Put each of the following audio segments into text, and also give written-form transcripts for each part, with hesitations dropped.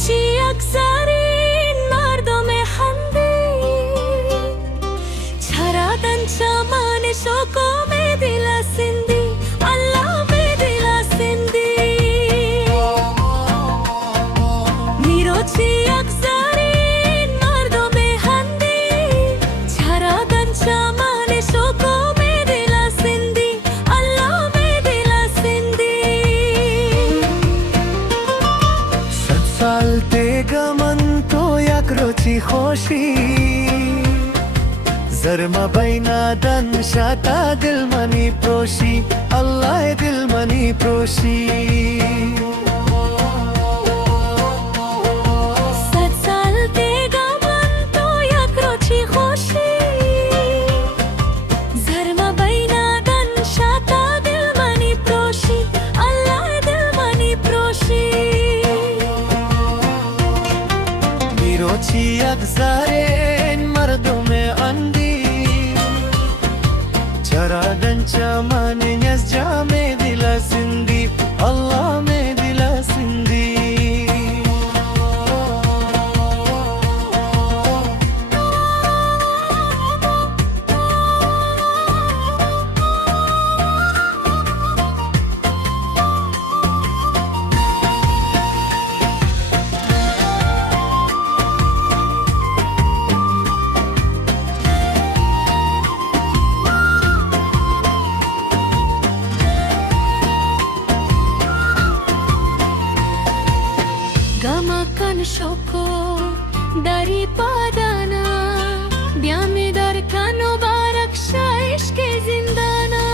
میروچی اگذارین مردم خندی چرادن چمان شوکو می دل سندی الله می دل سندی میروچی اگذارین مردم خندی چرادن چمان شوکو می دل سندی الله می دل سندی سال तेगा मन तो एक रोची خوشی زرما بینا دن شاتا دل منی پروشی الله دل منی پروشی صد سال دیگه من تو یک روچی خوشی زرما بینادن شاتا دل منی پروشی الله دل منی پروشی میروچی اگذارین مردم اندی چرادن چمانی از جامع دل سندی الله می دل سندی gamakan shoko dari padana biami darkan mubarak shaish ke zindana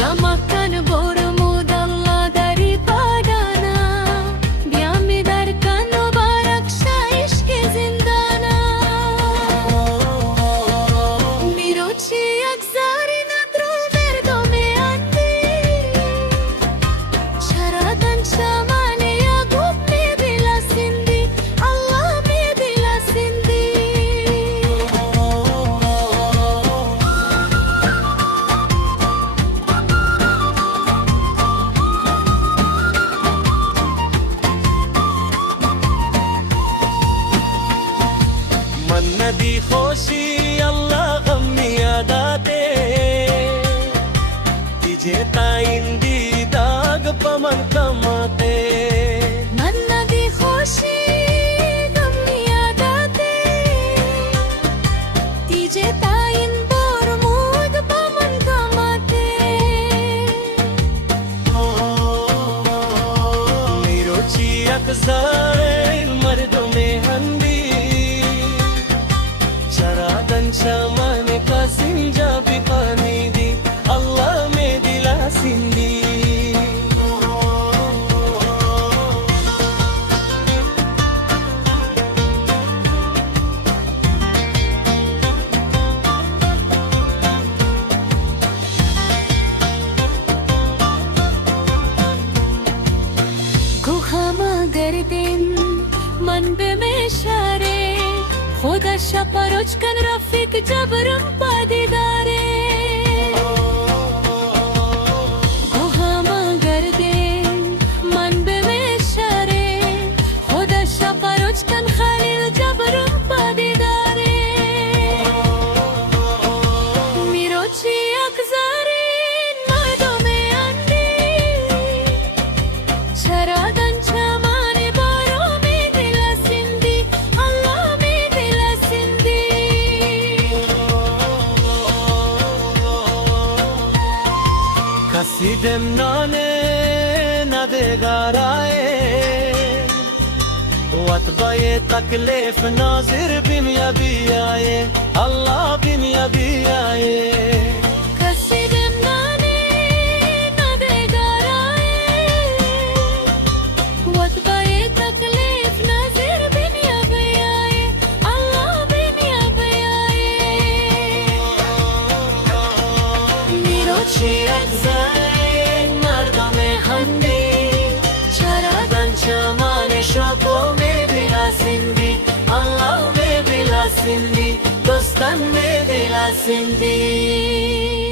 gamakan bor mudalla dari padana biami darkan mubarak shaish ke zindana mirochi agzari nadro merdome andi çaradan çamane yakup mi dila sindi Allah mi dila sindi मन नदी خوشی الله غم یاداته तिजे ताईंदी दाग पमन कमाते नन्नदी خوشی गम यादाते तिजे ताईन बोरमूद पमन कमाते میروچی اگذارین مردم هندی چرادن چمان کا سنجا بقانی دی الله می دل سندی کوهما گردین من به مشاره خودش پروچ کن رفیق جبرم پادیداره کوهما گردین من به مشاره خودش پروچ کن خلیل جبرم پادیداره میروچی اگذارین مردم اندی چرادن چمانی بارو می دل سندی الله می دل سندی کسی دم نانه ندگارائے وقت بای تکلیف ناظر بیم یا بی آئے اللہ بیم یا بی آئے کسی دم نانے ندگارائے وقت بای تکلیف نظر بین یا بیائے اللہ بین یا بیائے میروچی اگذارین مردم خندی چرادن چمان شوکو می دل سندی الله می دل سندی دوستان می دل سندی